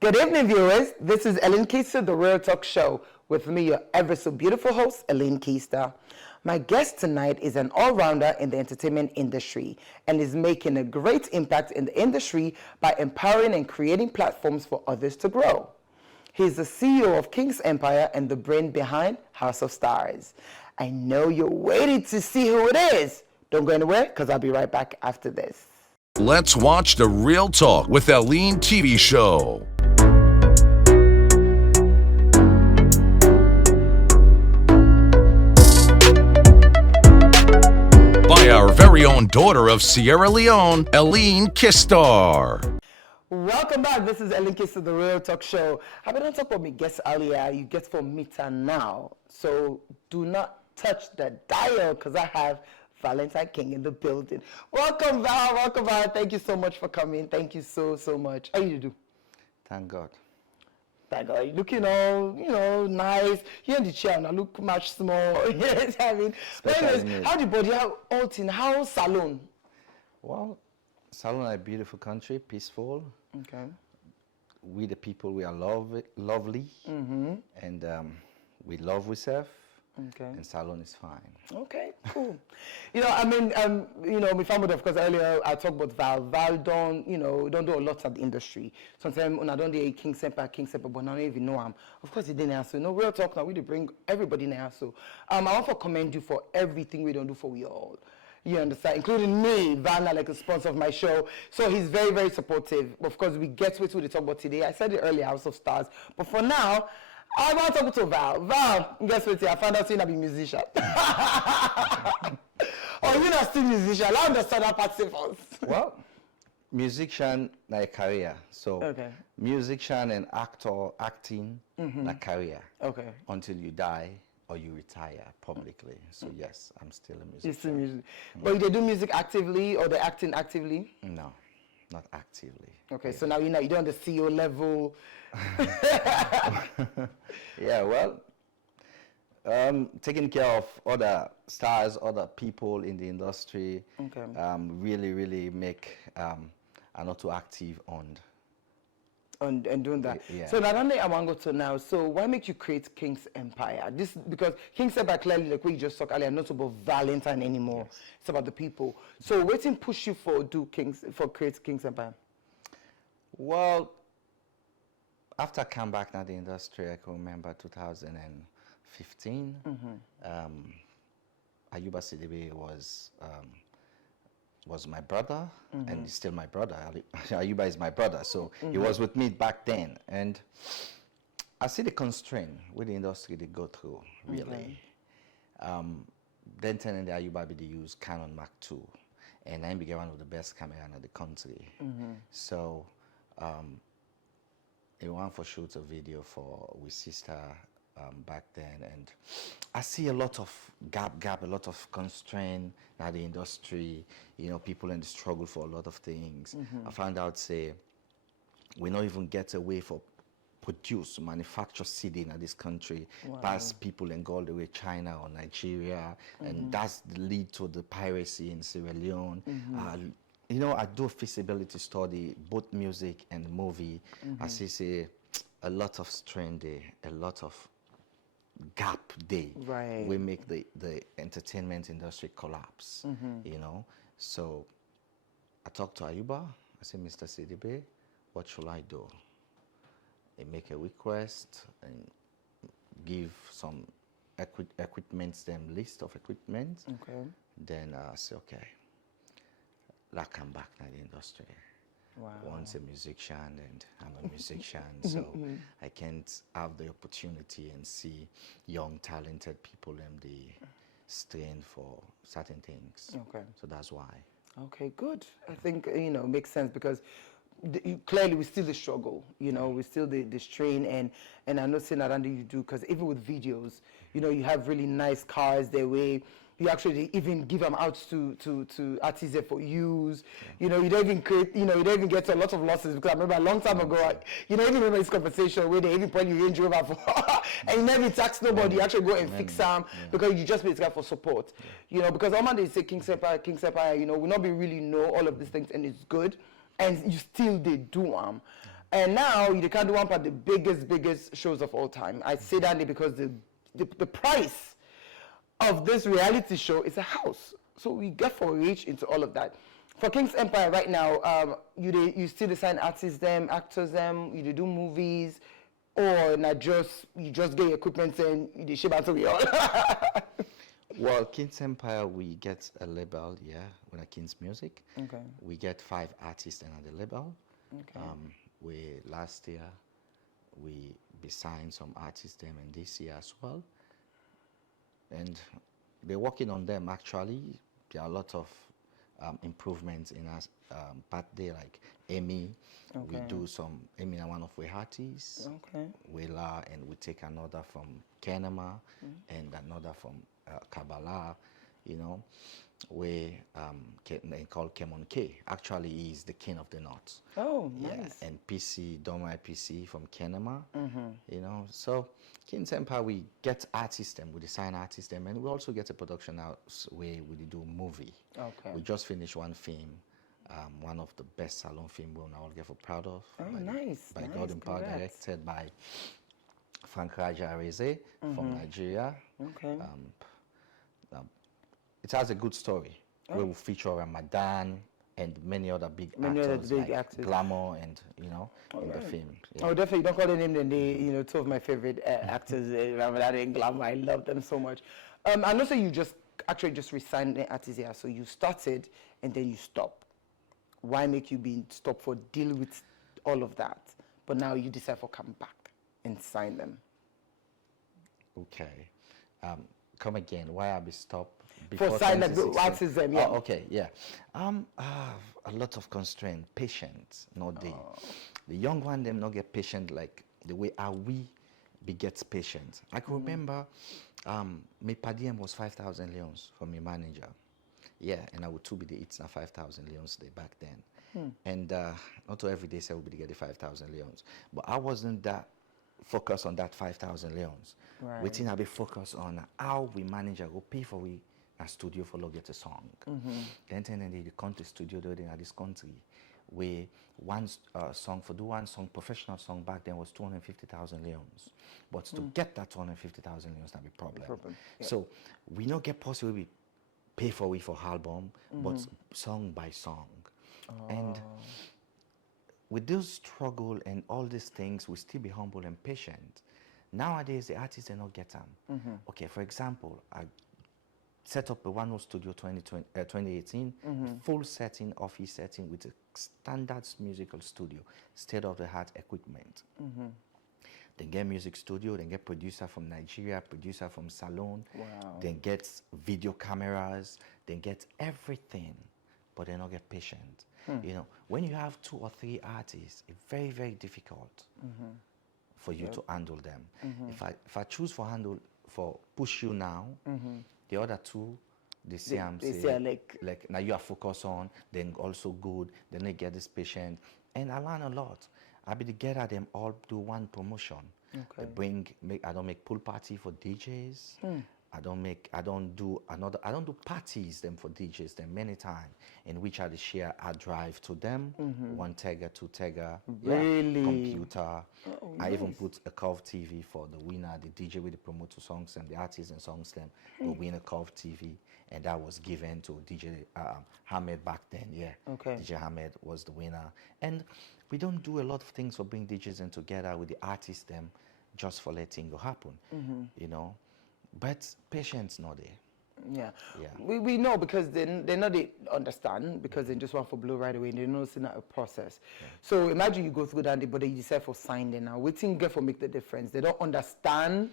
Good evening, viewers. This is Keister-The Real Talk Show with me, your ever so beautiful host, Keister. My guest tonight is an all-rounder in the entertainment industry and is making a great impact in the industry by empowering and creating platforms for others to grow. He's the CEO of King's Empire and the brain behind House of Stars. I know you're waiting to see who it is. Don't go anywhere, because I'll be right back after this. Let's watch The Real Talk with VALENTINE. By our very own daughter of Sierra Leone, Keister-The. Welcome back. This is Keister-The Real Talk Show. I don't talk about me guests earlier. You get for meter now. So do not touch the dial because I have Valentine King in the building. Welcome, Val. Welcome, Val. Thank you so much for coming. Thank you so much. How you do? Thank God. Thank God. You're looking all, nice. You're in the chair now. Look much small. Yes, I mean. Anyways, how the body? How Alton? How Salon? Well, Salon is a beautiful country, peaceful. Okay. We the people, we are lovely. Mm-hmm. And we love ourselves. Okay. And Salon is fine. Okay, cool. My family, of course, earlier I talked about Val. Val don't do a lot of the industry. Sometimes when I don't do King's Empire, but I don't even know him. Of course, he didn't answer. No, real talk now, we bring everybody in here. So I want to commend you for everything we don't do for we all. You understand? Including me, Vanna, like a sponsor of my show. So he's very, very supportive. Of course, we get to what we talk about today. I said it earlier, House of Stars. But for now, I want to talk to Val. Val, guess what? I found out you're not a musician. Or you're not still musician. I understand that part first. Well, musician like a career. So okay. Musician and acting like career. Okay. Until you die or you retire publicly. So yes, I'm still a musician. You're still music. But they do music actively or they're acting actively? No, not actively. Okay, so now you're on the CEO level. Yeah, well, taking care of other stars, other people in the industry, okay. really make are not too active on and doing that. Yeah. So not only I want to go to now, so why make you create King's Empire? This because King's Empire clearly, like we just talked earlier, not about Valentine anymore. Yes. It's about the people. So what did push you for create King's Empire? Well, after I came back to the industry, I can remember 2015. Ayuba Sidibe was my brother, and he's still my brother. Ayuba is my brother, so he was with me back then. And I see the constraint with the industry they go through, really. Then turning the Ayuba they use Canon Mark II, and I became one of the best camera in the country. So he went for shoot a video with sister back then, and I see a lot of gap, a lot of constraint in the industry. People in the struggle for a lot of things. I found out we not even get away for manufacture CD in this country. Wow. Past people and go all the way China or Nigeria, and that's the lead to the piracy in Sierra Leone. I do a feasibility study, both music and movie. I see a lot of strain there, a lot of gap there. Right. We make the entertainment industry collapse, So I talked to Ayuba. I said, Mr. Sidibe, what should I do? He make a request and give some list of equipment. Okay. Then I say, okay. I come back to the industry. Wow. Once a musician, and I'm a musician, so I can't have the opportunity and see young, talented people and the strain for certain things. Okay. So that's why. Okay, good. I think, it makes sense because clearly we still the struggle, we still the strain, and I know saying that you do, because even with videos, you have really nice cars their way. You actually even give them out to artists for use. You don't even create, you don't even get a lot of losses, because I remember a long time ago, even remember this conversation where they even probably Range Rover for, and you never tax nobody, you actually go and fix them because you just basically for support. Because all man they say King's Empire, we not be really know all of these things, and it's good, and you still they do And now you can't do one part the biggest shows of all time. I say that because the price of this reality show is a house. So we get for reach into all of that. For King's Empire right now, you still design artists them, actors them, you do movies, or not just you just get equipment and you ship out to we all. Well, King's Empire, we get a label, yeah, with a King's Music. Okay. We get 5 artists under the label. Okay. Last year, we signed some artists them, and this year as well. And they're working on them actually. There are a lot of improvements in our birthday, like Amy. Okay. We do some, Amy is one of our artists. Okay. Willa, and we take another from Kenema and another from Kabbalah, you know. We they call Kemon K. Actually, he is the king of the north. Oh, nice. Yeah, and PC, Domai PC from Kenema, you know. So, King's Empire, we get artists them, we design artists them, and we also get a production house where we do movie. Okay. We just finished one film, one of the best salon film we'll all get for proud of. Oh, nice. By nice. God in Power, Congrats. directed by Frank Raja Areze from Nigeria. Okay. It has a good story where we feature Ramadan and many other big Many actors, other big like actors. Glamour and, you know, in the film. Yeah. Oh, definitely. Don't call their name. Then they, you know, two of my favorite actors, Ramadan and Glamour. I love them so much. I know. So you just actually just resigned the artist here. So you started and then you stop. Why make you be stop for deal with all of that? But now you decide for come back and sign them. Okay. Come again. Why I be stopped? For sign like the 2016? artism, yeah. Oh, okay, yeah. A lot of constraint, patience, no day. The young one them not get patient like the way we begets patience. I can remember, my per diem was 5,000 leons from my manager. Yeah, and I would too be the it's not 5,000 leons day back then. And not every day say we get the 5,000 leons, but I wasn't that focused on that 5,000 leons. Right. Waiting I be focused on how we manage go pay for we a studio for look get a song. Then they come to studio in this country where one song for do one song professional song back then was 250,000 leons. But to get that 250,000 leons not be problem. Yeah. So we not get possible we pay for we for album, but song by song. And with this struggle and all these things, we still be humble and patient. Nowadays, the artists they not get them. Okay, for example, I set up a one studio 2018, full setting, office setting with a standard musical studio, state-of-the-art equipment. Then get music studio, then get producer from Nigeria, producer from Salon, then get video cameras, then get everything, but they not get patient. You know, when you have 2 or 3 artists, it's very, very difficult for you to handle them. If I choose for push you now, the other 2, they say like now you are focused on, then also good, then they get this patient. And I learn a lot. I be together them all do one promotion. They I don't make pool party for DJs. I don't do parties them for DJs them many times in which I share a drive to them, 1 tega, 2 tega, Really? computer. Oh, I even put a Curve TV for the winner, the DJ with the promoter songs and the artists and songs them will win a Curve TV, and that was given to DJ Hamed back then. Yeah, Okay. DJ Hamed was the winner, and we don't do a lot of things for bring DJs in together with the artists them just for letting go happen, you know. But patience not there. Yeah. Yeah. We know because they know they understand because they just want for blow right away. They know it's not a process. So imagine you go through that, but you decide for signing now. Waiting get for make the difference. They don't understand.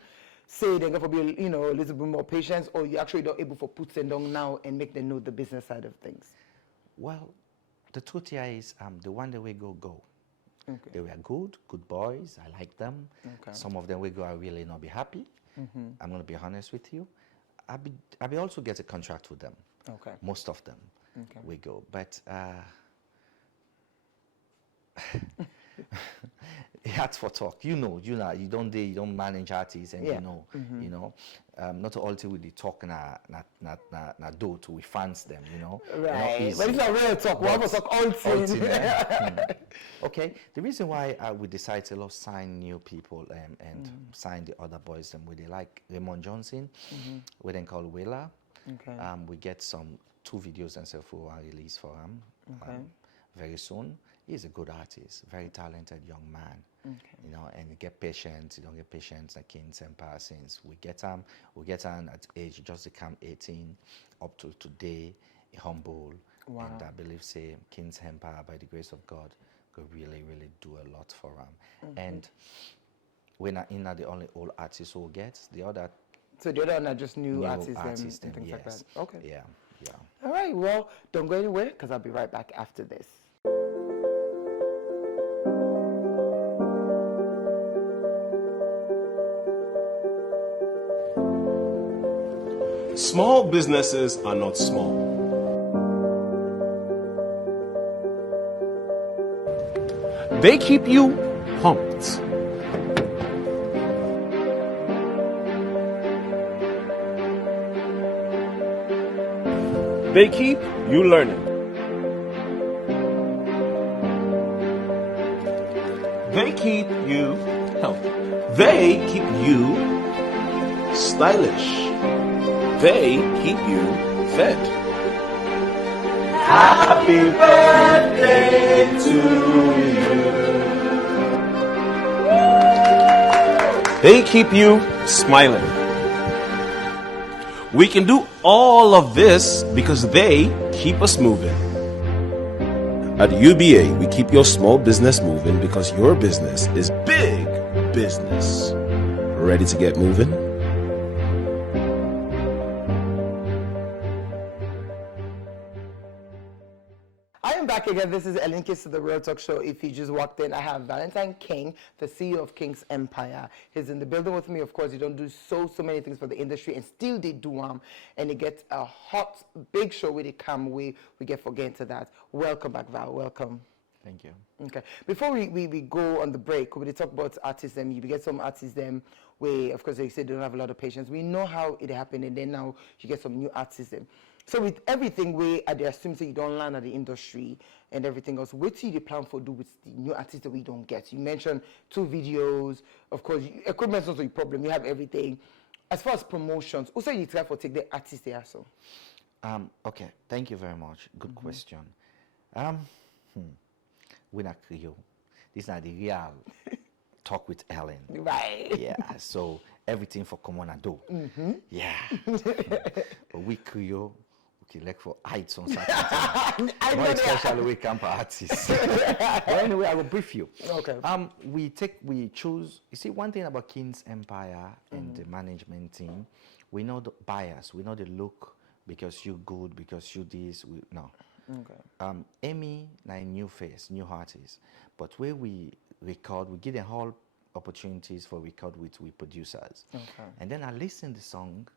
Say they get for be a little bit more patience, or you actually not able for put them down now and make them know the business side of things. Well, the truth here is the one that we go. Okay. They were good boys. I like them. Okay. Some of them we go I really not be happy. I'm gonna be honest with you. I be also get a contract with them. Okay. Most of them Okay. we go, but That's for talk. You know, you don't manage artists, and you know, not all till we talk na do to we fans them, you know. Right. But it's not real talk. We have to talk all thing. Okay. The reason why we decided to sign new people and sign the other boys them where they like Raymond Johnson, we then call Willa. Okay. We get some 2 videos and stuff we will release for him very soon. He's a good artist, very talented young man. Okay. You know, and you get patience. You don't get patience like King's Empire since we get him at age just to come 18 up to today, humble. Wow. And I believe say King's Empire by the grace of God could really, really do a lot for him. And we're not the only old artists who get the other. So the other one are just new artists and things like that. Okay. Yeah. All right. Well, don't go anywhere because I'll be right back after this. Small businesses are not small. They keep you pumped. They keep you learning. They keep you healthy. They keep you stylish. They keep you fed. Happy birthday to you. They keep you smiling. We can do all of this because they keep us moving. At UBA, we keep your small business moving because your business is big business. Ready to get moving? Back again. This is Keister-The Real Talk Show. If you just walked in, I have Valentine King, the CEO of King's Empire. He's in the building with me. Of course, you don't do so many things for the industry, and still they do and they get a hot, big show with it come. We get forgetting to that. Welcome back, Val. Welcome. Thank you. Okay. Before we go on the break, we talk about artists. You get some artists where, of course, like you said, they don't have a lot of patience. We know how it happened, and then now you get some new artists. So with everything we they assume that you don't learn at the industry and everything else, what do you plan for do with the new artists that we don't get? You mentioned 2 videos, of course, equipment is also a problem. You have everything. As far as promotions, also you try for take the artists they are so. Okay, thank you very much. Good question. We're not Creole. This is not the real talk with Ellen. Right. Yeah, so everything for common and do. Yeah. But we Creole, okay, like for heights on Saturday. More especially we camp artists. But anyway, I will brief you. Okay. We choose, you see, one thing about King's Empire and the management team, we know the bias, we know the look, because you good, because you this, no. Okay. Amy, a new face, new artist, but where we record, we give them all opportunities for record with producers. Okay. And then I listen the song,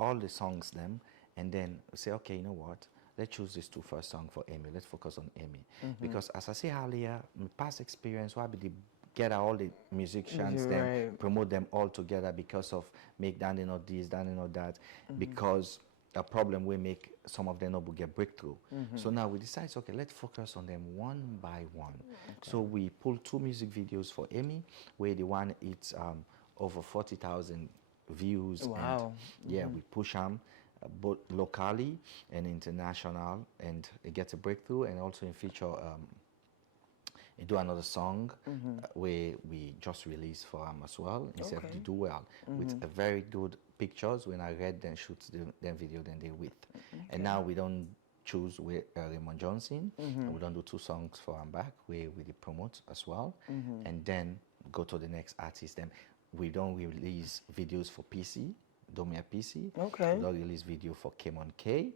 all the songs them, and then say, okay, you know what? Let's choose these 2 first songs for Amy. Let's focus on Amy. Because as I said earlier, my past experience, why be get all the musicians, then promote them all together because of make that and not this, that and not that, because a problem we make some of them not will get breakthrough. So now we decide, okay, let's focus on them one by one. Okay. So we pull 2 music videos for Amy, where the one it's over 40,000 views. Wow. And yeah, we push them both locally and international, and it gets a breakthrough. And also in future, do another song where we just released for them as well, instead of the do well, with a very good pictures. When I read then shoot them video, then they with. And now we don't choose with Raymond Johnson, and we don't do 2 songs for him back, where we promote as well, and then go to the next artist. Then we don't release videos for PC, Domia PC. Okay. We don't release video for Kemon K.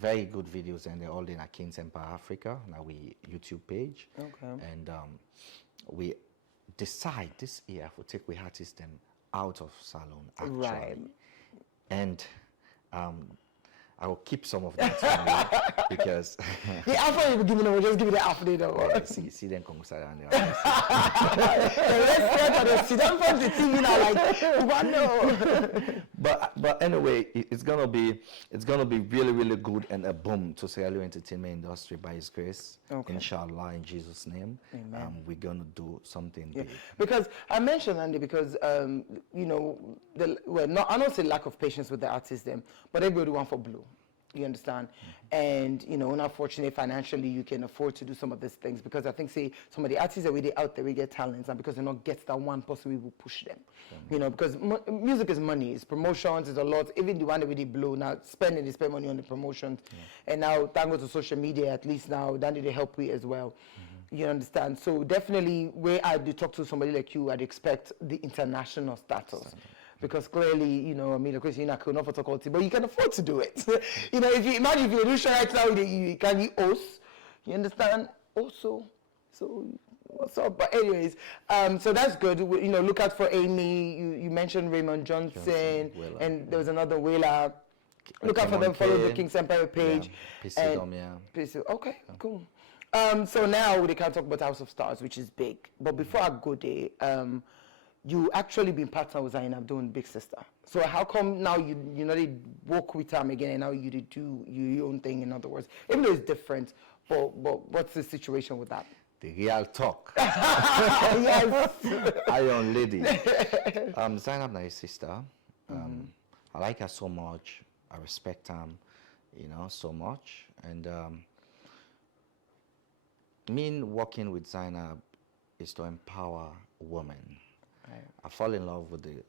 Very good videos, and they're all in our King's Empire Africa, now we YouTube page. Okay. And we decide this year to take we artists them out of salon actually. Right. And I will keep some of that from you because The alpha you be giving them, we'll just give you the alpha they don't want. see them come inside and Let's get on the sit down from the TV now, like, what no? but anyway, it's gonna be really, really good and a boom to Sierra Leone entertainment industry by His grace. Okay. Inshallah, in Jesus' name. Amen. We're gonna do something Yeah. big. Because I mentioned, Andy, because you know, I don't say lack of patience with the artists, them, but everybody want for blue. You understand? And, you know, unfortunately, financially, you can afford to do some of these things because I think, say, some of the artists that we out there, we get talents, and because they not get that one person, we will push them. You know, because music is money, it's promotions, it's a lot. Even the one that we did blow, now they spend money on the promotions. And now, thank God to social media, at least now, that they help we as well. You understand? So definitely, where I do talk to somebody like you, I'd expect the international status. Because clearly, you know, I mean, of course, you're not could not talk but you can afford to do it. You know, if you imagine if you do show right now, you can be host. You understand? Also, so what's up? But anyways, so that's good. You know, look out for Amy. You mentioned Raymond Johnson, Wheeler. And there was another Wheeler. Look out for them. Follow the King's Empire page. Okay, cool. So now we can talk about House of Stars, which is big. But before I go there, you actually been partner with Zainab doing Big Sister. So how come now you know they work with them again and now you do your own thing, in other words? Even though it's different, but what's the situation with that? The real talk. Yes. Iron lady. Zainab, my sister. I like her so much. I respect her, you know, so much. And me working with Zainab is to empower women. Right. I fall in love with the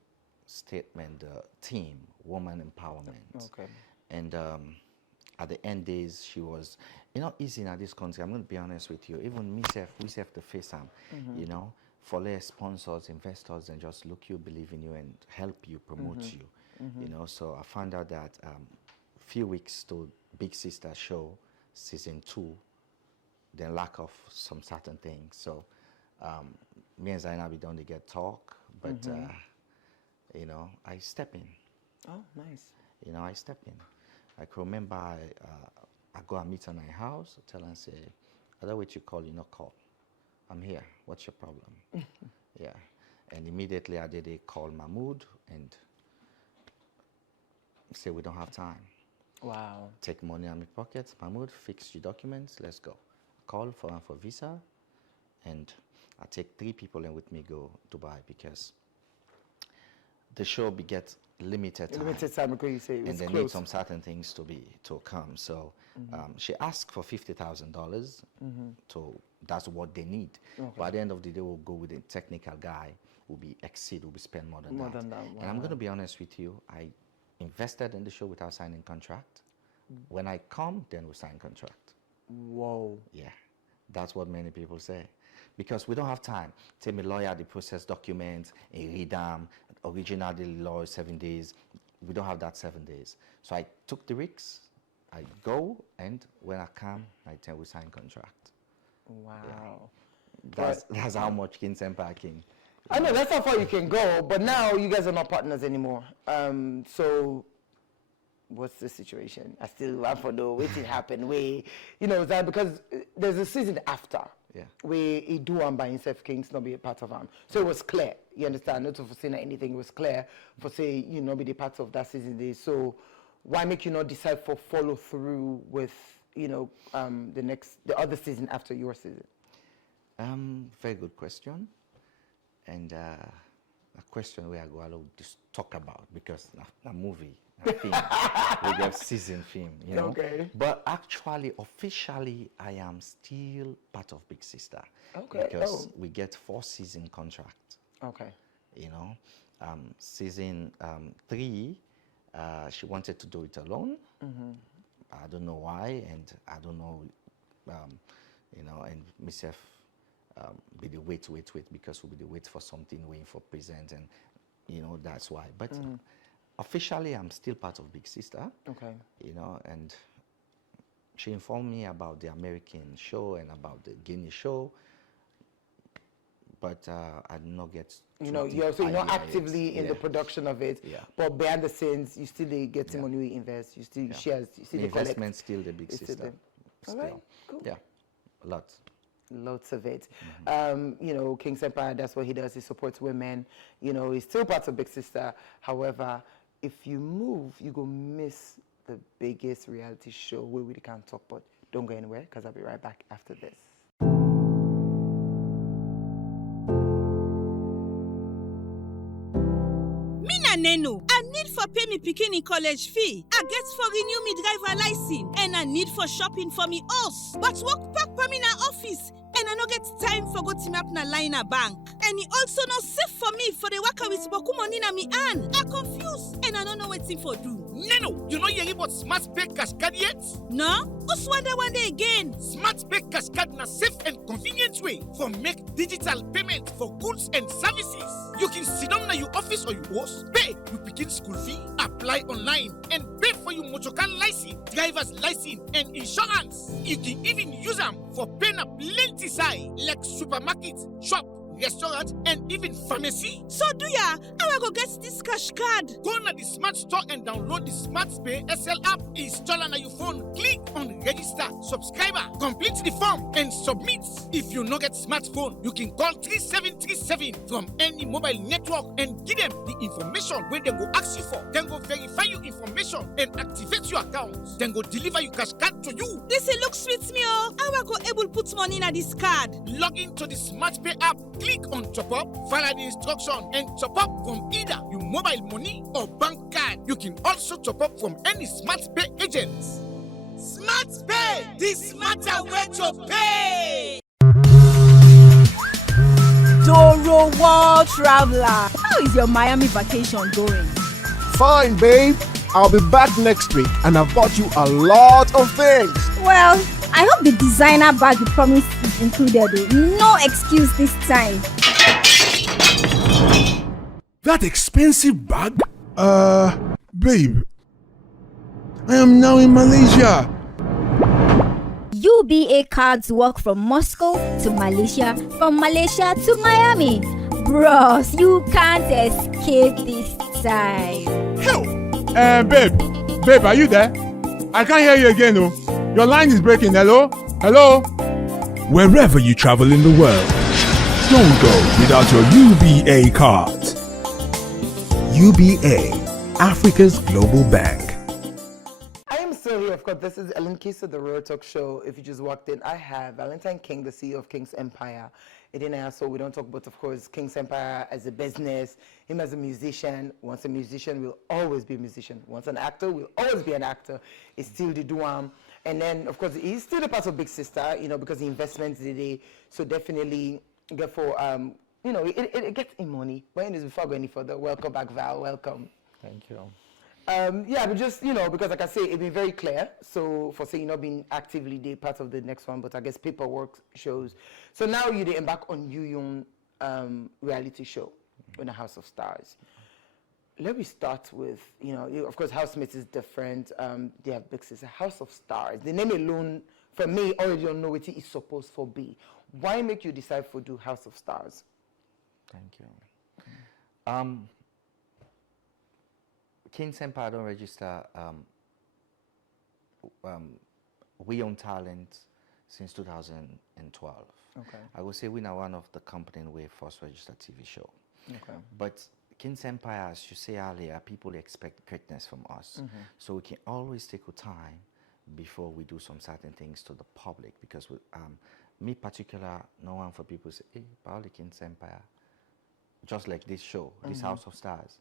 statement, the theme, woman empowerment. Okay. And at the end days, she was, you know, easy in this country. I'm going to be honest with you. Even myself, we have to face them, you know, for less sponsors, investors, and just look you, believe in you, and help you, promote you, you know. So I found out that few weeks to Big Sister show, season 2, the lack of some certain things. So me and Zainab, we don't get talk, but you know, I step in. Oh, nice. You know, I step in. I can remember I go and meet her in my house, tell her and say, I don't wait you call, you not call. I'm here. What's your problem? Yeah. And immediately I did a call Mahmoud and say we don't have time. Wow. Take money out of my pockets. Mahmoud, fix your documents. Let's go. Call for visa, and I take 3 people in with me go Dubai because the show get limited time. Limited time because you say And it's they close. need some certain things to come. So she asked for $50,000 to that's what they need. Okay. But at the end of the day, we'll go with a technical guy. Will be spend more than that. Than that, And I'm wow. going to be honest with you. I invested in the show without signing contract. When I come, then we sign contract. Whoa. Yeah, that's what many people say. Because we don't have time. Tell me lawyer, the process documents, a read them, original the law is 7 days. We don't have that 7 days. So I took the risks. I go, and when I come, I tell we sign contract. Wow. That's how much King's Empire King. I know that's how far you can go, but now you guys are not partners anymore. So what's the situation? I still want to know what did happen. You know, that because there's a season after. Yeah. Where he do one by himself, Kings not be a part of him. So it was clear. You understand? Not to foresee anything. It was clear for say you know be the part of that season day. So why make you not decide for follow through with you know the other season after your season? Very good question. And a question where I go allow just talk about because a movie, a film, we have season film, you know. Okay. But actually, officially, I am still part of Big Sister. Okay. Because we get 4 season contract. Okay. You know, season 3, she wanted to do it alone. I don't know why, and I don't know, you know, and myself. Be the wait because we'll be the wait for something waiting for present, and you know that's why. But officially, I'm still part of Big Sister. Okay. You know, and she informed me about the American show and about the Guinea show. but I did not get. You know, you're not actively in the production of it, but behind the scenes, you still get money we invest. You still shares. You still the collect. investment still the big sister. All right, cool. Yeah, lots. Lots of it. You know, King's Empire, that's what he does. He supports women. You know, he's still part of Big Sister. However, if you move, you go miss the biggest reality show where we can't talk, but don't go anywhere because I'll be right back after this. Neno, I need for pay me pikin college fee. I get for renew me driver license, and I need for shopping for me house. But work back for me na office, and I no get time for go team up na line a bank. And it also no safe for me for the worker with boku money na me hand. I confused, and I don't know what thing for do. Neno, you know you about Smart Pay Cascade yet? No? What's one day again? Smart Pay Cascade na safe and convenient way for make digital payment for goods and services. You can sit down na your office or your house, pay, you begin school fee, apply online, and pay for your motorcar license, driver's license, and insurance. You can even use them for paying a plenty side like supermarket, shop, restaurant, and even pharmacy. So do ya? How I go get this cash card? Go to the Smart Store and download the Smart Pay SL app. Install it on your phone. Click on register, subscriber, complete the form, and submit. If you no get smartphone, you can call 3737 from any mobile network and give them the information where they go ask you for. Then go verify your information and activate your account. Then go deliver your cash card to you. This it looks sweet me oh. How I go able put money in this card? Log into the Smart Pay app. Click on top up, follow the instruction, and top up from either your mobile money or bank card. You can also top up from any Smart Pay agents. Smart Pay, this smarter way to pay. Doro World Traveler, how is your Miami vacation going? Fine, babe. I'll be back next week, and I've bought you a lot of things. Well, I hope the designer bag you promised is included. No excuse this time. That expensive bag? Babe, I am now in Malaysia. UBA cards work from Moscow to Malaysia, from Malaysia to Miami. Bros, you can't escape this time. Babe, are you there? I can't hear you again, oh. Your line is breaking. Hello? Hello? Wherever you travel in the world, don't go without your UBA card. UBA, Africa's global bank. I am still here, of course. This is Keister-The Royal Talk Show. If you just walked in, I have Valentine King, the CEO of King's Empire. So we don't talk about, of course, King's Empire as a business, him as a musician. Once a musician, will always be a musician. Once an actor, will always be an actor. It's still the duam. And then, of course, he's still a part of Big Sister, you know, because the investments today. So definitely, therefore, you know, it gets him money. But anyways, before I go any further, welcome back, Val. Welcome. Thank you. Yeah, but just, you know, because like I say, it's been very clear. So for saying not being actively the part of the next one, but I guess paperwork shows. So now you embark on your own reality show in the House of Stars. Let me start with, you know, of course, Housemates is different. They have Big Sister, House of Stars. The name alone, for me, already don't know what it is supposed to be. Why make you decide to do House of Stars? Thank you. King's Empire don't register We Own Talent since 2012. Okay. I would say we are one of the companies we first registered TV show. Okay. But King's Empire, as you say earlier, people expect greatness from us. So we can always take our time before we do some certain things to the public, because we, me particular, no one for people say, hey, Paoli King's Empire. Just like this show, this House of Stars,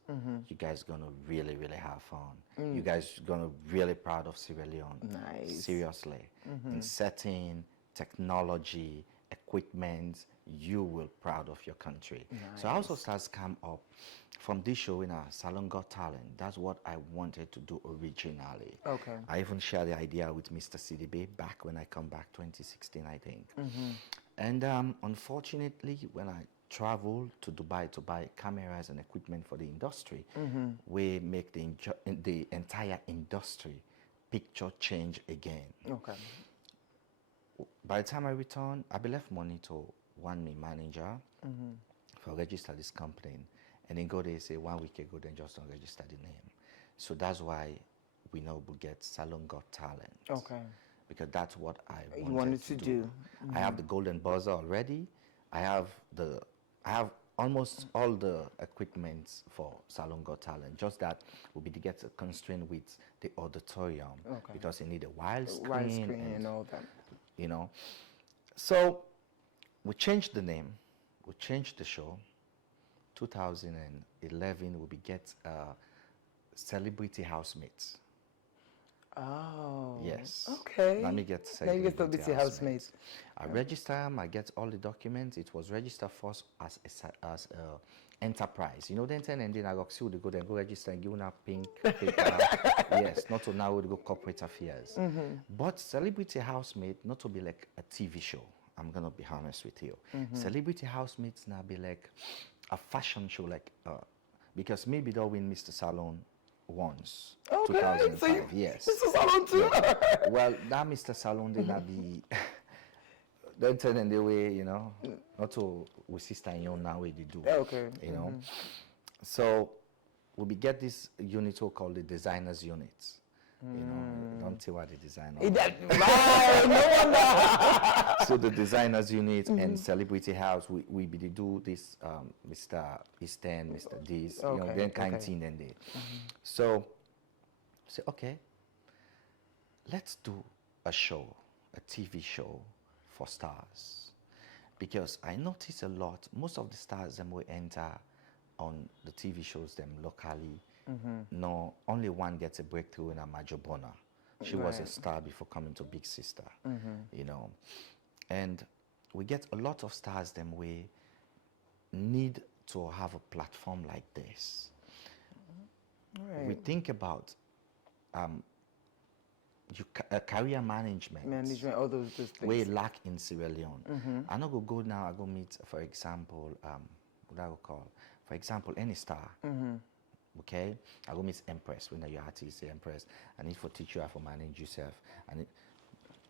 you guys gonna really, really have fun. You guys gonna really proud of Sierra Leone. Nice. Seriously. In setting, technology, equipment, you will proud of your country. Nice. So House of Stars come up from this show in a Salon Got Talent. That's what I wanted to do originally. Okay. I even shared the idea with Mr. CDB back when I come back 2016, I think. And unfortunately, when I traveled to Dubai to buy cameras and equipment for the industry, we make the entire industry picture change again. Okay. By the time I returned, I be left money to want me manager for register this company, and then go there say 1 week ago, then just don't register the name. So that's why we know we get Salon Got Talent. Okay. Because that's what I You wanted to do. I have the golden buzzer already. I have almost all the equipment for Salon Got Talent. Just that will be to get a constraint with the auditorium because you need a wide screen, and all that. You know. So we changed the name. We changed the show. 2011 we get Celebrity Housemates. Oh. Yes. Okay. Let me get Celebrity Housemates. I register them. I get all the documents. It was registered first as a enterprise. You know, then and then I got to go register and give a pink paper. Yes, not to now we go corporate affairs. But Celebrity Housemate not to be like a TV show. I'm gonna be honest with you. Celebrity Housemates now be like a fashion show, like because maybe they'll win Mr. Salon once. Okay, 2005, so yes. Mr. Salon too. Well, that Mr. Salon did not be. Don't tell them the way, you know. Not to with sister and you now way they do. Okay. You know. So we get this unit called the designers unit. You know, don't tell what the designer. No wonder. So the designers unit and celebrity house, we be do this Mr. Eastern, Mr. This, you know, then kind of thing and they. So say okay, let's do a show, a TV show for stars. Because I notice a lot, most of the stars them will enter on the TV shows them locally. No, only one gets a breakthrough in a Major Bona. She was a star before coming to Big Sister, you know. And we get a lot of stars them we need to have a platform like this. We think about career management, all those things. we lack in Sierra Leone. I not go now, I go meet, for example, what I will call, for example, any star. Okay, I go meet Empress when you're artist, say Empress. I need to teach you how to manage yourself, and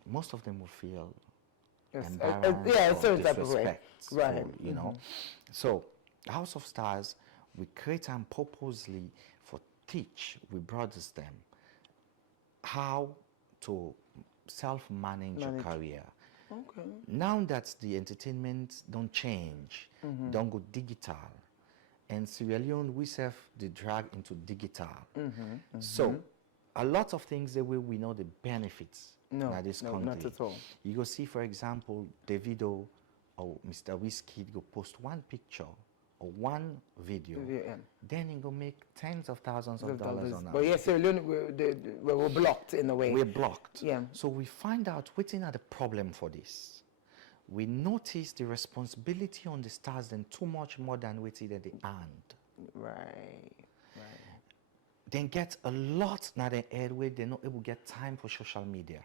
most of them will feel embarrassed or disrespectful, right? You know. So House of Stars, we create them purposely for teach we brothers them how to self-manage your career. Okay. Now that the entertainment don't change, don't go digital. And Sierra Leone, we serve the drag into digital. So, a lot of things the way we know the benefits in this country. Not at all. You go see, for example, Davido or Mr. Whiskey go post one picture or one video, then he go make tens of thousands of dollars on that. But yes, Sierra Leone, we're blocked in a way. We're blocked. Yeah. So we find out what's not the problem for this. We notice the responsibility on the stars than too much more than what they earned. Right. Then get a lot now the airway, they're not able to get time for social media.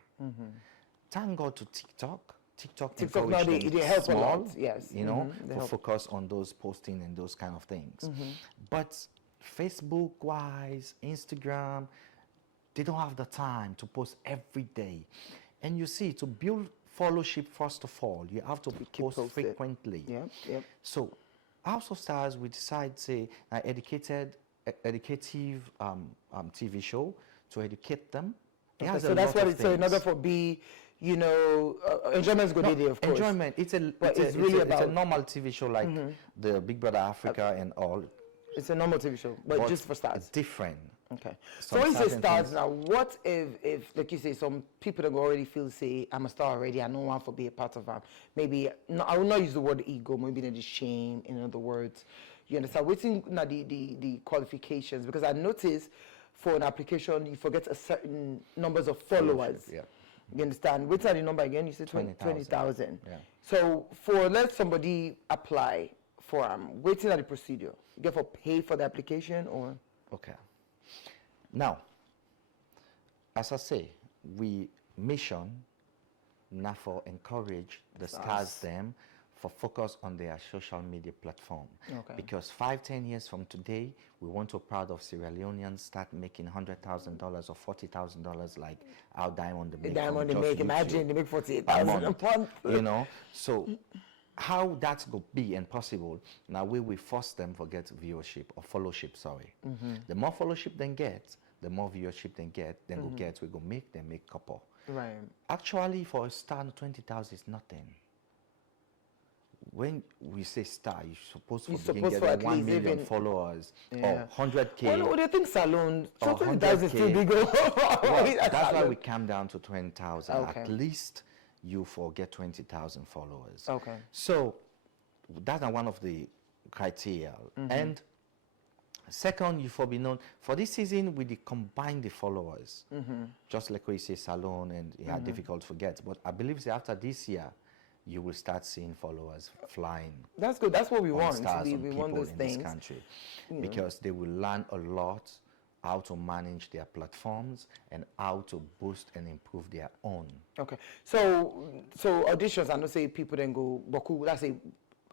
Thank God to TikTok. TikTok now they help a lot, yes. You know, for focus on those posting and those kind of things. But Facebook wise, Instagram, they don't have the time to post every day. And you see, to build followership, first of all, you have to post frequently. So, House of Stars, we decide, say, an educative TV show to educate them. So that's what it's. So in order for you know, enjoyment is good idea, of course. Enjoyment. It's a normal TV show like the Big Brother Africa and all. It's a normal TV show, but just for stars. It's different. Okay. So when you say stars now, what if like you say, some people that already feel, say, I'm a star already, I don't want to be a part of them. Maybe, no, I will not use the word ego, maybe the shame, in other words. You understand? Waiting now the qualifications, because I noticed for an application, you forget a certain numbers of followers. Yeah. You understand? What's the number again? You said 20,000. Yeah. So let somebody apply for waiting at the procedure. You get for pay for the application or? Okay. Now, as I say, we mission now for encourage the stars them for focus on their social media platform. Okay. Because 5-10 years from today, we want to proud of Sierra Leoneans start making $100,000 or $40,000 like our Diamond the Make. Diamond the Make, imagine they make $48,000 a month. You know, so how that could be and possible, now we force them to get viewership or followship, sorry. The more followship they get, the more viewership they get, then we go make them make couple. Right. Actually, for a star, 20,000 is nothing. When we say star, you're supposed to get 1 million followers or 100K. Well, do you think salon? Or 20,000 is still big. Well, that's why we come down to 20,000. Okay. At least you forget 20,000 followers. Okay. So that's one of the criteria. And second, you for be known for this season we combine the followers. Just like we say salon and difficult to forget. But I believe that after this year, you will start seeing followers flying. That's good. That's what we want. Stars We on want people those in things. this country because they will learn a lot how to manage their platforms and how to boost and improve their own. Okay. So auditions, I know say people then go, Boku, let's say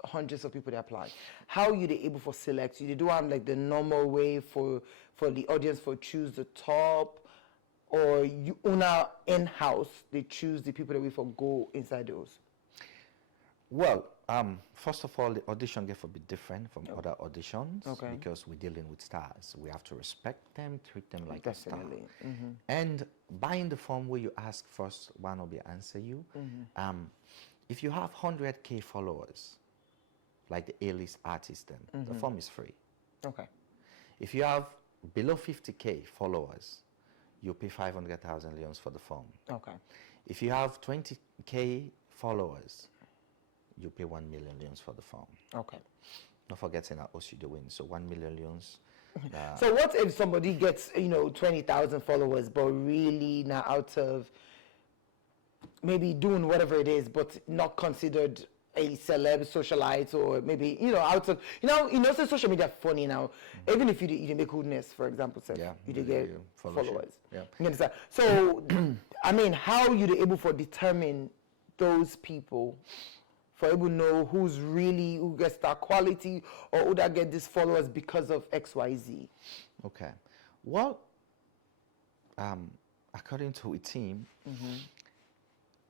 hundreds of people they apply. How you they able for select? You do like the normal way for the audience for choose the top, or you una in-house they choose the people that we for go inside those? Well, first of all, the audition gets a bit different from other auditions because we're dealing with stars. We have to respect them, treat them like a star. And buying the form where you ask first, one will be answer you. If you have 100K followers, like the A-list artist, then the form is free. Okay. If you have below 50K followers, you pay 500,000 leons for the form. Okay. If you have 20K followers, you pay 1 million leons for the form. Okay. Not forgetting that also you win. So 1 million leons. So what if somebody gets 20,000 followers, but really now out of maybe doing whatever it is, but not considered a celeb socialite, or maybe out of so social media funny now. Even if you make goodness, for example, you get followers. Yeah. You understand? So I mean, how you able for determine those people? For able to know who gets that quality, or who that get these followers because of XYZ. Okay. Well, according to a team,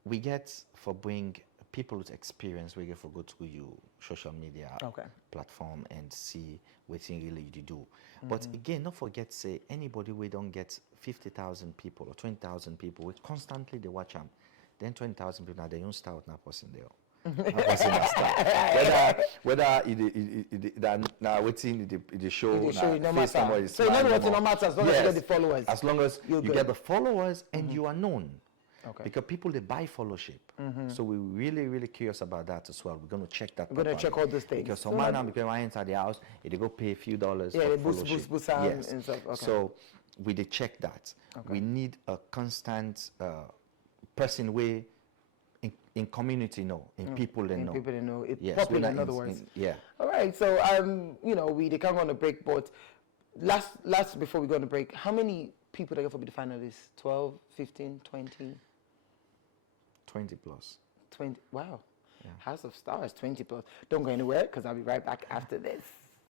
we get for bring people with experience, we get for go to your social media platform and see what thing really you do. But again, not forget say anybody we don't get 50,000 people or 20,000 people, we constantly they watch them. Then 20,000 people now they don't start now person there. Whether now waiting the show no matter. So none of no matter as long as you get the followers. As long as you get the followers and you are known. Okay. Because people they buy followership. So we're really curious about that as well. We're gonna check that. We're gonna check all those things. Because some man now because I enter the house, they go pay a few dollars for followership. Boost and stuff. Okay. So we they check that. We need a constant person way in community people they know. People they know. Yes, popular in other words. Yeah. All right. So they can't go on a break, but last before we go on a break, how many people that go for the finalists? 12, 15, 20? 20 plus. 20. Wow. Yeah. House of Stars, 20 plus. Don't go anywhere because I'll be right back after this.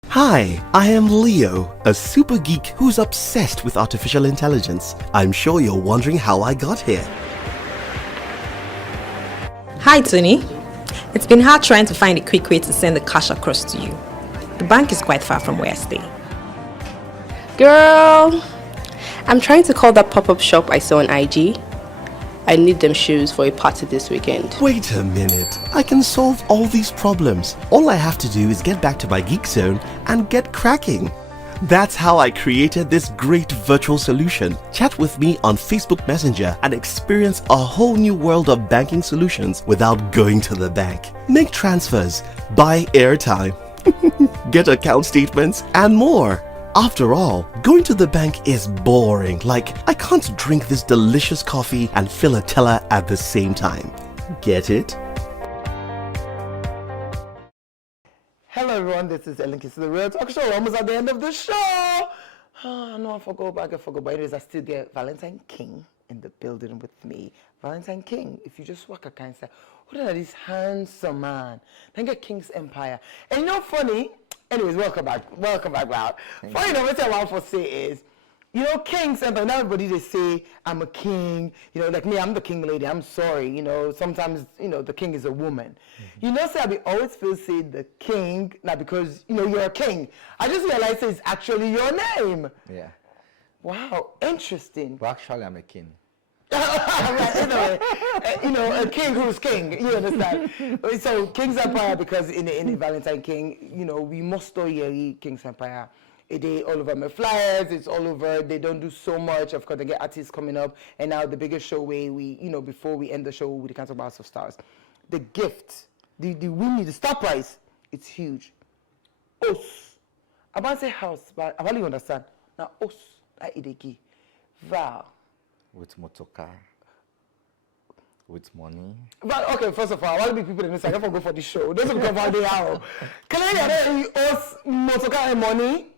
Hi, I am Leo, a super geek who's obsessed with artificial intelligence. I'm sure you're wondering how I got here. Hi Tony, it's been hard trying to find a quick way to send the cash across to you. The bank is quite far from where I stay. Girl, I'm trying to call that pop-up shop I saw on IG. I need them shoes for a party this weekend. Wait a minute, I can solve all these problems. All I have to do is get back to my geek zone and get cracking. That's how I created this great virtual solution. Chat with me on Facebook Messenger and experience a whole new world of banking solutions without going to the bank. Make transfers, buy airtime, get account statements, and more. After all, going to the bank is boring. Like, I can't drink this delicious coffee and fill a teller at the same time. Get it? Hello everyone, this is Ellen Keister-The Real Talk Show. We're almost at the end of the show. No, I forgot, but anyways, I still get Valentine King in the building with me. Valentine King, if you just walk a kind of say, what are this handsome man? Then get King's Empire. And funny, anyways, welcome back, Val. Funny, what I want to say is, You know, kings, and now everybody they say, I'm a king, you know, like me, I'm the king lady, I'm sorry, you know, sometimes, you know, the king is a woman. You know, say, I always feel say the king, not because, you know, you're a king. I just realized it's actually your name. Yeah. Wow, interesting. But actually, I'm a king. Right, anyway, you know, a king who's king, you understand? So, King's Empire, because in the Valentine King, you know, we must hear King's Empire. It is all over my flyers, it's all over, they don't do so much. Of course, they get artists coming up, and now the biggest show where we, you know, before we end the show, we cancel House of Stars. The gift, the winning, the star prize, it's huge. Us. I want to say house, but I really understand. Now, us, I ideki. Val. With motorcar. With money. But okay, first of all, I want to be people in this. I don't go for the show. Those who come out the hour. Can I get us motorcar and money?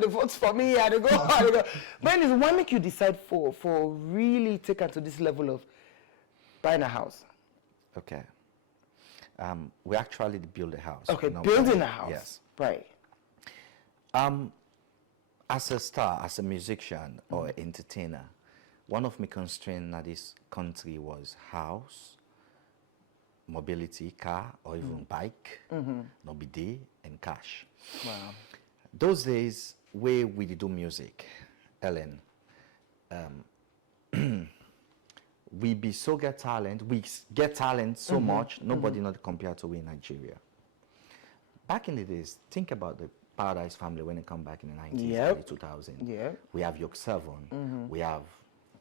They vote for me. I go. But anyways, why make you decide for really take her to this level of buying a house? Okay. We actually build a house. Okay, building a house. Yes. Right. As a star, as a musician or entertainer, one of my constraints in this country was house, mobility, car, or even bike, nobody, and cash. Wow. Those days, where we did do music, Ellen, we be so get talent, we get talent so much, nobody not compared to we in Nigeria. Back in the days, think about the Paradise Family when they come back in the 90s, early 2000. Yeah. We have York 7, we have,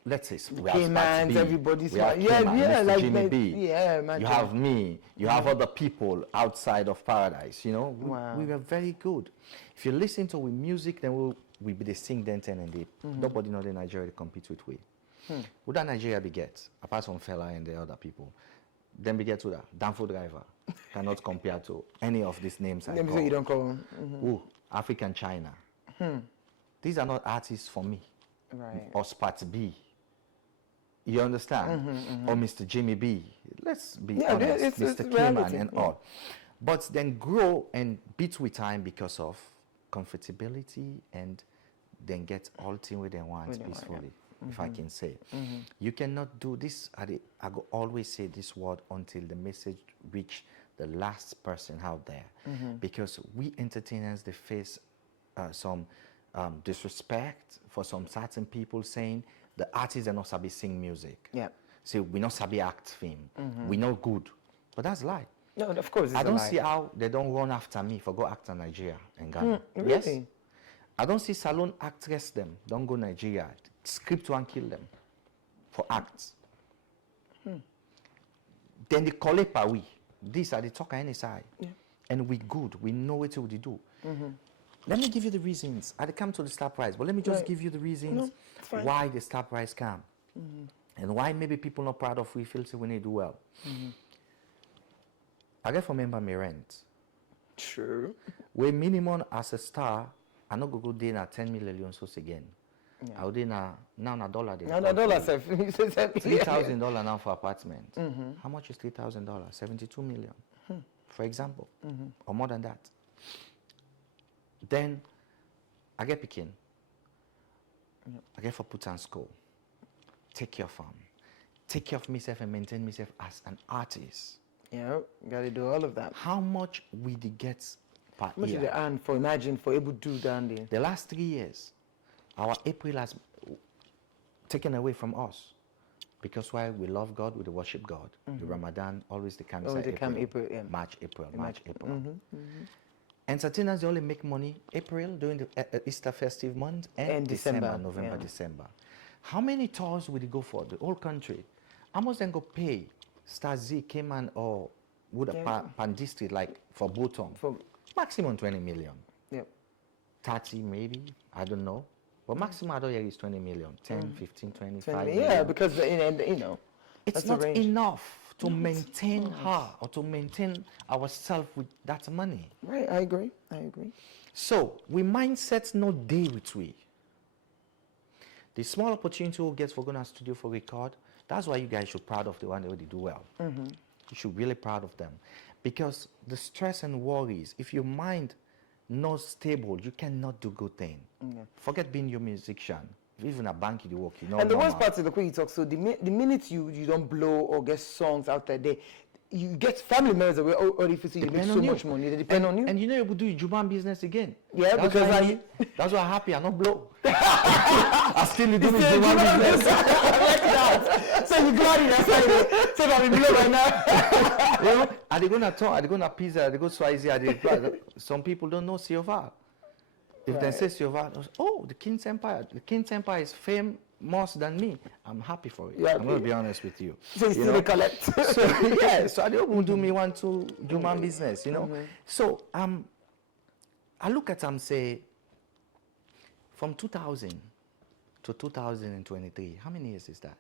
let's say, we have K-Mans, Spat B, everybody's we have yeah, K-Man, yeah, Mr. like Jimmy that, B. yeah, man. You have me, you have other people outside of Paradise, you know. Wow. We were very good. If you listen to our music, then we be the sing, then, and they, nobody know the Nigeria to compete with we. Would that Nigeria be get, apart from Fela and the other people? Then we get to that. Danfo Driver cannot compare to any of these names I Let me call. say you don't call Ooh, African China. These are not artists for me. Right. Or Spat B. You understand? Or Mr. Jimmy B. Let's be honest. Mr. K-Man and all. But then grow and beat with time because of comfortability and then get all thing with them once peacefully. If I can say. You cannot do this, I go always say this word until the message reach the last person out there. Because we entertainers, they face some disrespect for some certain people saying the artists are not sabi sing music. Yeah. See, we not sabi act film. We not good. But that's lie. No, of course it's I don't a lie. see how they don't run after me for go act in Nigeria and Ghana. Really? Yes. I don't see salon actress them, don't go Nigeria. Script one kill them for acts. Then they call it pa we. These are the talk any side. And we good. We know what we do. Let me give you the reasons. I come to the star prize, but let me just give you the reasons why the star prize come. And why maybe people not proud of we feel so when they do well. I get remember my rent. True. Where minimum as a star, I not go there na 10 million so again. I would now na dollar. Now the dollar $3,000 now for apartment. How much is $3,000? 72 million, for example, or more than that. Then I get picking. I get for put on school. Take care of them. Take care of myself and maintain myself as an artist. Yeah, gotta do all of that. How much we did get per How much year? did they earn for imagine for able to do down there? The last 3 years, our April has taken away from us. Because why? We love God, we worship God. The Ramadan, always the come April, yeah. March, April. Entertainers, they only make money April, during the Easter festive month, and December, November, December. How many tours will they go for? The whole country. How much then go pay Star Z, Cayman, or would a pan district like for Bhutan? For maximum 20 million. Yep. 30 maybe, I don't know. But maximum I don't hear is 20 million. 10, 15, 25 yeah, million. because you know, It's that's not the range. enough to maintain her or to maintain ourselves with that money. Right, I agree. So we mindset no day with we. The small opportunity we get for going to studio for record, that's why you guys should be proud of the one that already do well. You should be really proud of them. Because the stress and worries, if your mind not stable, you cannot do good thing. Forget being your musician. Even a bank you work, you know. And the worst part is the way you talk. So the minute you don't blow or get songs out there, you get family members away, or if you see you make so much money, they depend on you. And you know you will do your Juban business again. Yeah, that's because that's why I'm happy I not blow. I still do my Juban business. I like that. So you're glad that's why they say I'm in blow right now. You know, are they gonna talk? Are they gonna pizza? Are they go Swazi? Some people don't know Silva. If they say Silva, oh, the King's Empire. The King's Empire is famous than me. I'm happy for it. I'm going to be honest with you. So you still collect. So yeah, so I don't do me want to do my business, you know. So I look at them say, from 2000 to 2023, how many years is that?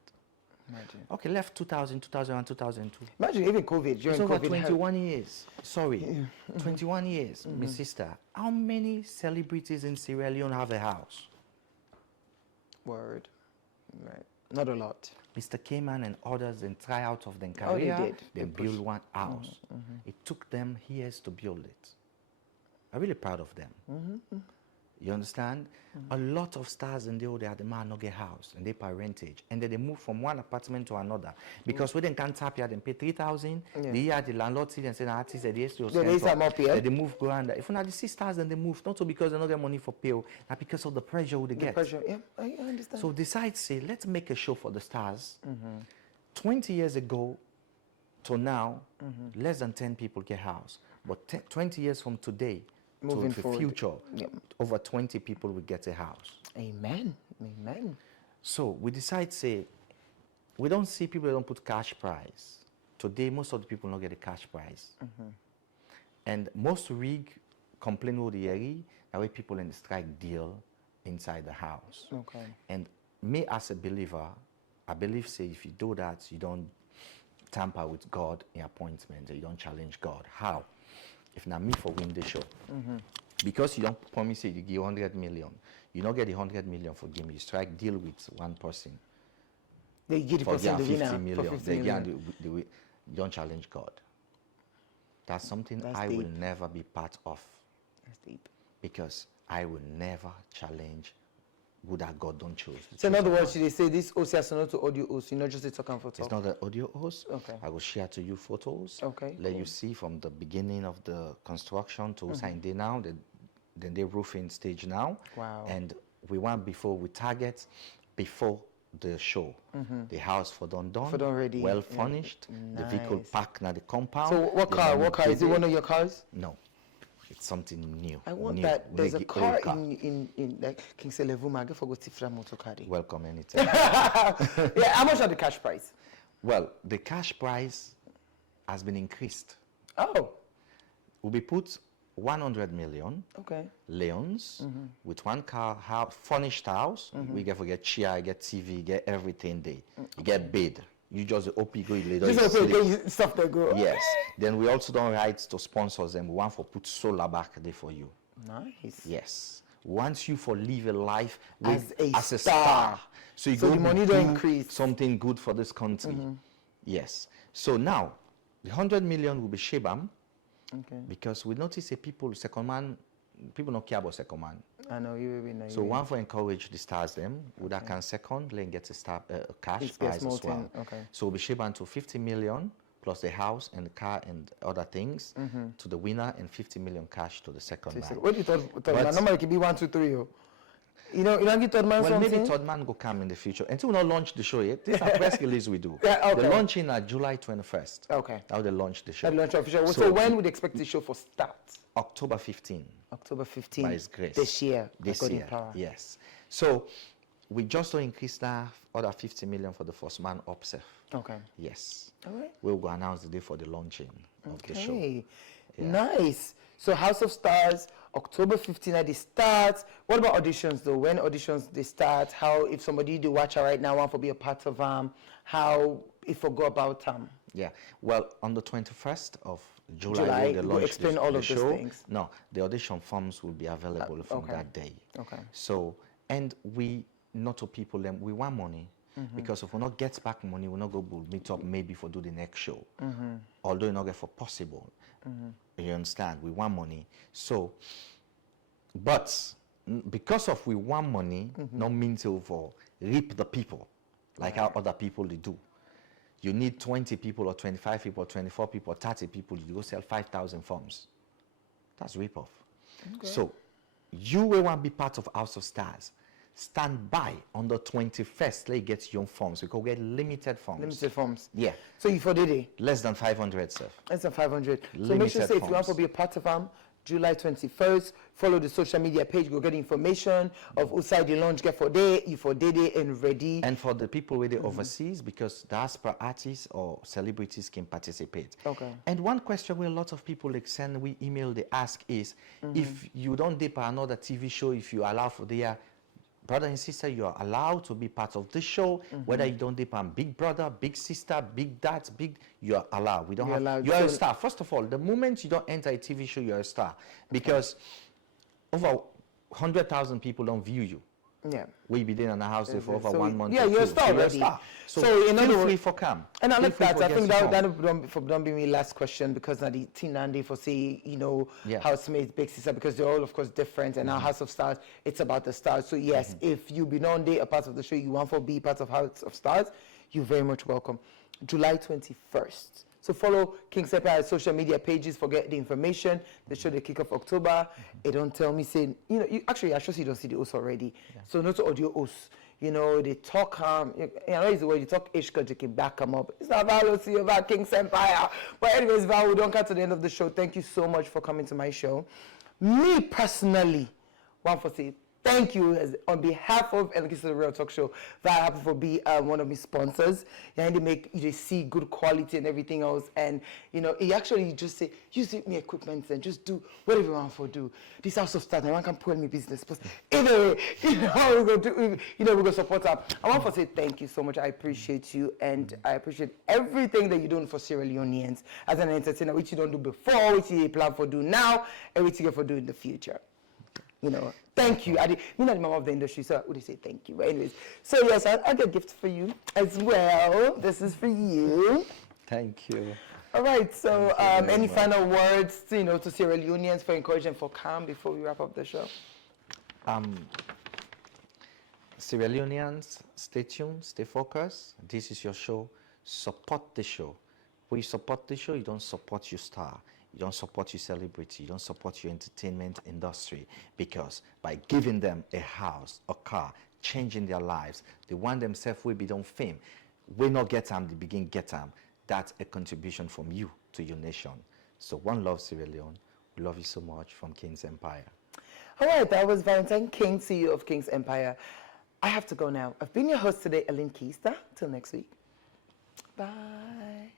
Imagine. Okay, left 2000, 2001, 2002. Imagine even COVID. During it's over COVID 21 years. Sorry, 21 years, my sister. How many celebrities in Sierra Leone have a house? Word. Right. Not a lot. Mr. Cayman and others then try out of their career, they build one house. It took them years to build it. I'm really proud of them. You understand? A lot of stars in the old days, the man no get house and they pay rentage. And then they move from one apartment to another. Because when they can't tap here, they pay 3,000. The year the landlord see and say, the artist at the STO they move go under. If not the sisters, then they move. Not so because they don't get money for pay, not because of the pressure they get. Pressure, yeah, I understand. So decide say, let's make a show for the stars. 20 years ago to now, less than 10 people get house. But 20 years from today, moving to the forward. future, over 20 people will get a house. Amen. Amen. So we decide, say, we don't see people that don't put cash prize. Today, most of the people don't get a cash prize. And most rig complain over the area, that way people in the strike deal inside the house. Okay. And me as a believer, I believe, say, if you do that, you don't tamper with God in appointment, you don't challenge God. How? If not me for win the show. Because you don't promise you give 100 million. You don't get the 100 million for game. You strike deal with one person. They give the person the winner 50 million. for 50 They million. you don't challenge God. That's something That's I deep. will never be part of. That's deep. Because I will never challenge who that God don't choose. So in other words, they say this OC has not to audio host, you're not just a talking for talk. It's not an audio host. Okay. I will share to you photos. Okay, Let cool. you see from the beginning of the construction to sign day now, then they roofing stage now. Wow. And we want before we target before the show. The house for done, For done ready. well furnished. The vehicle Nice. parked now the compound. So what the car? money What car? Is it paid. one of your cars? No. It's something new. I want new. that. There's a Old car in like Keister-The. I get for go Tifra motor car. Welcome anytime. Yeah, how much are the cash price? Well, the cash price has been increased. Oh, Will be put 100 million. okay. Leons with one car, furnished house. We get for get chair, get TV, get everything there. You get bed. You just OP go later. Just okay, get you stuff that go. Yes. Then we also don't rights to sponsors them. We want for put solar back there for you. Nice. Yes. Once you for live a life with, As a star. star. So you So go the money do don't increase. something good for this country. Yes. So now the 100 million will be Shebam. Okay. Because we notice that people, second man, people don't care about second man. I know you will be nice. So one for encourage the stars them, with that can second, then get a star cash It's a prize small as well. thing, okay. So we'll be shapen to 50 million plus the house and the car and other things to the winner and 50 million cash to the second man. What do you thought? But- Man? Normally it can be 1, 2, 3. Oh. You don't get third man Well, something? maybe third man go come in the future. Until we not launch the show yet, this is a press release we do. Yeah, okay. The launching at July 21st. Okay. Now they launch the show. That launch official. So when would you expect the show for start? October 15. October 15th. By His grace. This year. This God in year, power. yes. So we just don't increase now other 50 million for the first man upself. Okay. Yes. All right. We'll go announce the day for the launching of the show. Okay. Yeah. Nice. So House of Stars, October 15th at the start. What about auditions though? When auditions they start? How if somebody do watch right now want to be a part of how if we go about Yeah. Well, on the 21st of July, July, they you launch explain the, all the of those show. things. No, the audition forms will be available from okay. that day. Okay. So, and we not to people them we want money. Because if we not get back money, we not go we'll meet up maybe for do the next show. Although not get for possible. You understand? We want money. So But because of we want money, no mean to for reap the people, like how other people they do. You need 20 people or 25 people or 24 people or 30 people, you go sell 5,000 forms. That's rip off. Okay. So you will want to be part of House of Stars. Stand by on the 21st, let's get your forms. We can get limited forms. Limited forms. Yeah. So you for the Less than 500, sir. Less than 500. So Limited make sure say if you want forms. to be a part of them, July 21st, follow the social media page, go get information of outside the launch, get for day, you for day and ready. And for the people with the overseas, because diaspora artists or celebrities can participate. Okay. And one question where a lot of people like send we email, they ask is, if you don't dip another TV show, if you allow for their brother and sister, you are allowed to be part of the show, whether you don't dip on big brother, big sister, big dad, you are allowed. We don't You're have, allowed. you are a So- star. First of all, the moment you don't enter a TV show, you're a star. Because over 100,000 people don't view you. Yeah. We be there in the house there for over So 1 month. yeah, or you're a two. star You're a already. star. So feel in other free words- for come. And I Feel like free that. for I guests think to that come. don't be my last question, because now the teen and they for say, you know, Yeah. housemates, big sister, because they're all of course different. And our House of Stars, it's about the stars. So yes, if you be on day a part of the show, you want to be part of House of Stars, you're very much welcome. July 21st. So follow King's Empire social media pages for get the information. The show they kick off October. It don't tell me saying, you know, actually I sure you don't see the host already. So not audio hosts. You know, they talk, you know, it's the way you talk Ishka, you can back them up. It's not Val, see about King's Empire. But anyways, Val, we don't come to the end of the show. Thank you so much for coming to my show. Me personally, want to say thank you on behalf of Keister-The Real Talk Show. Very happy for being one of my sponsors. And they make you see good quality and everything else. And you know, he actually just say, use me equipment and just do whatever you want to do. This House of Stars, I can pull me business. But anyway, you know, we're gonna do, you know, we're gonna support her. I want to say thank you so much. I appreciate you, and I appreciate everything that you're doing for Sierra Leoneans as an entertainer, which you don't do before, which you plan for do now, and which you get for do in the future. You know, thank you. You're not the mom of the industry, so I would say thank you. But anyways, so yes, I got a gift for you as well. This is for you. Thank you. All right. So, any much. final words, you know, to Sierra Leoneans for encouragement for calm before we wrap up the show? Sierra Leoneans, stay tuned, stay focused. This is your show. Support the show. When you support the show, you don't support your star. You don't support your celebrity. You don't support your entertainment industry, because by giving them a house, a car, changing their lives, they want themselves will be on fame. We not get them, they begin get them. That's a contribution from you to your nation. So one love, Sierra Leone. We love you so much from King's Empire. All right, that was Valentine King, CEO of King's Empire. I have to go now. I've been your host today, Keister. Till next week. Bye.